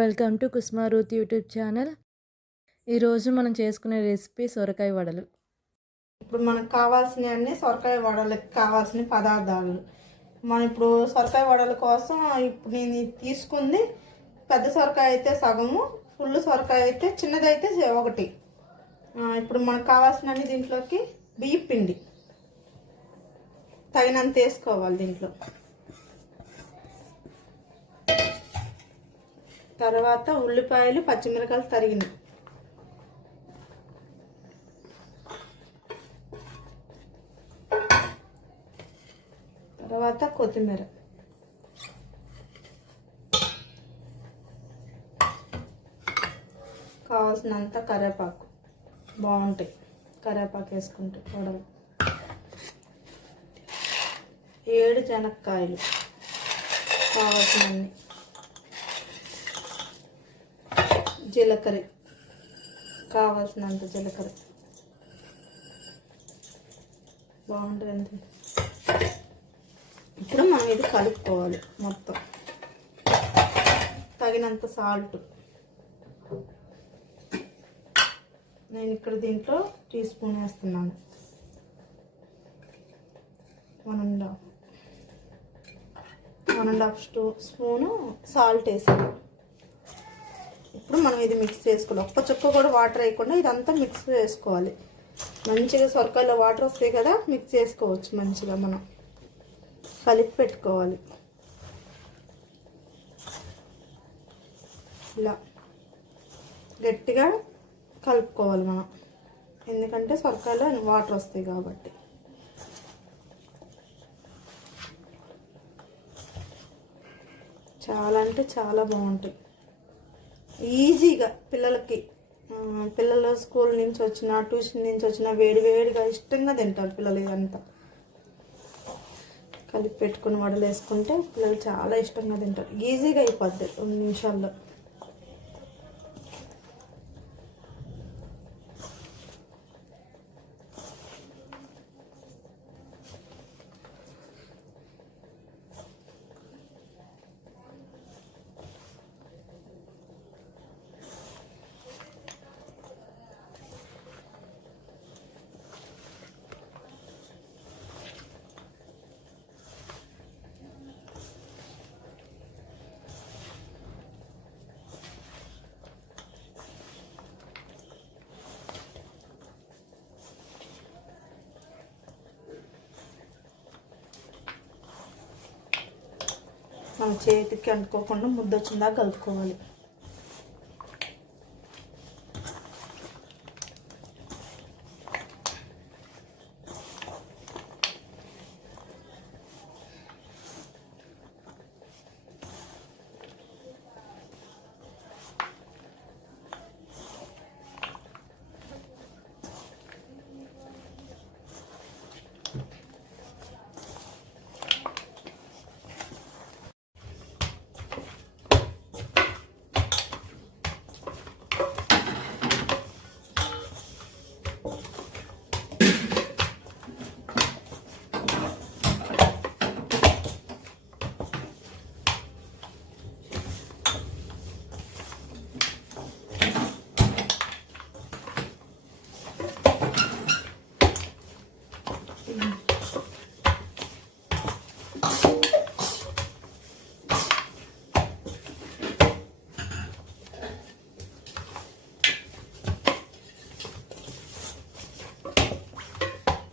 Welcome to Kusma Ruth YouTube channel. ఈరోజు మనం చేసుకునే రెసిపీ సొరకాయ వడలు. ఇప్పుడు మనకు కావాల్సిన అన్ని సొరకాయ వడలకు కావాల్సిన పదార్థాలు. మనం ఇప్పుడు సొరకాయ వడల కోసం ఇప్పుడు నేను తీసుకుంది పెద్ద సొరకాయ అయితే సగము, ఫుల్ సొరకాయ అయితే చిన్నదైతే ఒకటి. ఇప్పుడు మనకు కావాల్సిన అన్ని దీంట్లోకి బియ్యం పిండి తగినంత వేసుకోవాలి. దీంట్లో తర్వాత ఉల్లిపాయలు పచ్చిమిరపకాయలు తరిగిన, తర్వాత కొత్తిమీర, కావాల్సినంత కరివేపాకు, బాగుంటాయి కరివేపాకు వేసుకుంటే వడలు, 7 శనక్కాయలు కావాల్సినన్ని, జీలకర్ర కావాల్సినంత జీలకర్ర బాగుంటుంది అంతే. ఇప్పుడు మనం ఇది కలుపుకోవాలి మొత్తం. తగినంత సాల్ట్, నేను ఇక్కడ దీంట్లో టీ స్పూన్ వేస్తున్నాను, 1.5 స్పూను సాల్ట్ వేసాను. ఇప్పుడు మనం ఇది మిక్స్ చేసుకోవాలి. ఒక్క చుక్క కూడా వాటర్ వేయకుండా ఇదంతా మిక్స్ చేసుకోవాలి. మంచిగా సొరకాయలో వాటర్ వస్తాయి కదా, మిక్స్ చేసుకోవచ్చు. మంచిగా మనం కలిపి పెట్టుకోవాలి. ఇలా గట్టిగా కలుపుకోవాలి మనం, ఎందుకంటే సొరకాయలో వాటర్ వస్తాయి కాబట్టి. చాలా అంటే చాలా బాగుంటాయి. ఈజీగా పిల్లలు స్కూల్ నుంచి వచ్చినా ట్యూషన్ నుంచి వచ్చినా వేడిగా ఇష్టంగా తింటారు పిల్లలు. ఇదంతా కలిపి పెట్టుకుని వడలు వేసుకుంటే పిల్లలు చాలా ఇష్టంగా తింటారు. ఈజీగా అయిపోద్ది 2 నిమిషాల్లో. మనం చేతికి అంటుకోకుండా ముద్ద వచ్చిందా కలుపుకోవాలి.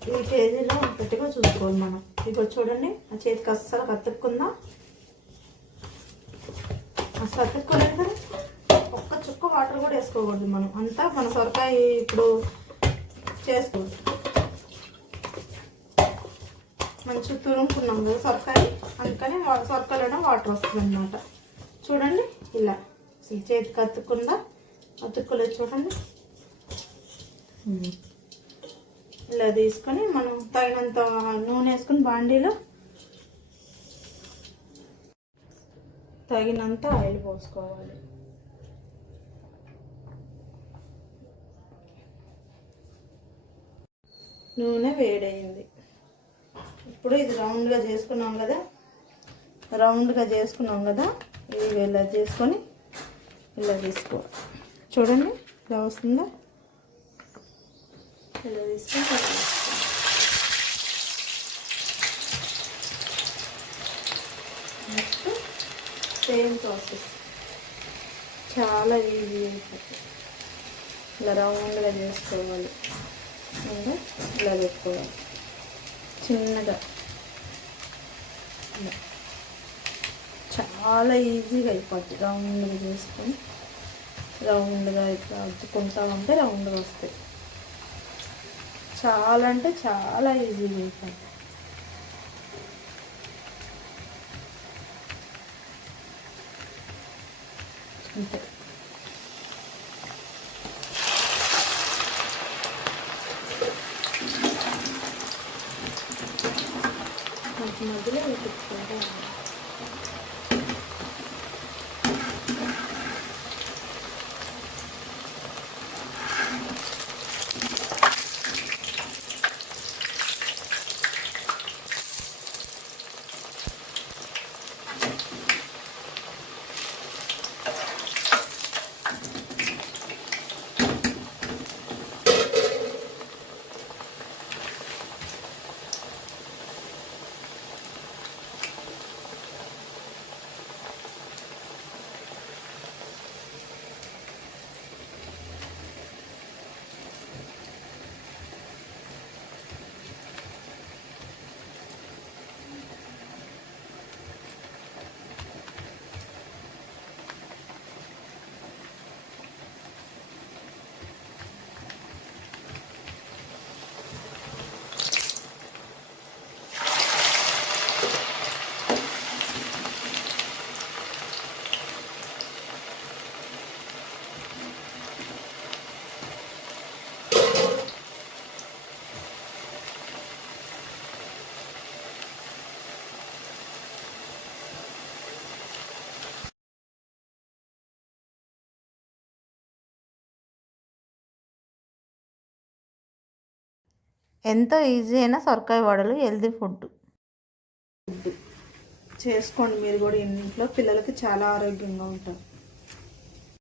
ఈ కేజీలో గట్టిగా చూసుకోవాలి మనం. ఇగో చూడండి, ఆ చేతికి అస్సలు కత్తుక్కుందా, అసలు కత్తుక్కోలేదు కదా. ఒక్క చుక్క వాటర్ కూడా వేసుకోకూడదు మనం. అంతా మన సొరకాయ ఇప్పుడు చేసుకోవచ్చు. మంచిగా తురుముకున్నాం కదా సొరకాయ, అందుకని సొరకాయలోనే వాటర్ వస్తుంది అన్నమాట. చూడండి ఇలా అసలు చేతికి అతుక్కోలేదు చూడండి. ఇలా తీసుకొని మనం తగినంత నూనె వేసుకొని బాండీలో తగినంత ఆయిల్ పోసుకోవాలి. నూనె వేడైంది. ఇప్పుడు ఇది రౌండ్గా చేసుకున్నాం కదా, ఇది ఇలా చేసుకొని ఇలా తీసుకోవాలి. చూడండి ఇలా వస్తుందా, ఇలా తీసుకొని నెక్స్ట్ సేమ్ ప్రాసెస్, చాలా ఈజీ అయిపోతుంది. ఇలా రౌండ్గా చేసుకోవాలి, ఇలా పెట్టుకోవాలి చిన్నగా. చాలా ఈజీగా అయిపోద్ది. రౌండ్గా చేసుకొని రౌండ్గా ఇట్లా అద్దుకుంటా ఉంటే రౌండ్గా వస్తాయి. చాలా అంటే చాలా ఈజీగా అయిపోద్ది. అంతే. మధ్యలో పెట్టుకుంటా ఉన్నాను. ఎంతో ఈజీ అయిన సొరకాయ వడలు, హెల్తీ ఫుడ్ చేసుకోండి మీరు కూడా ఇంట్లో. పిల్లలకి చాలా ఆరోగ్యంగా ఉంటారు.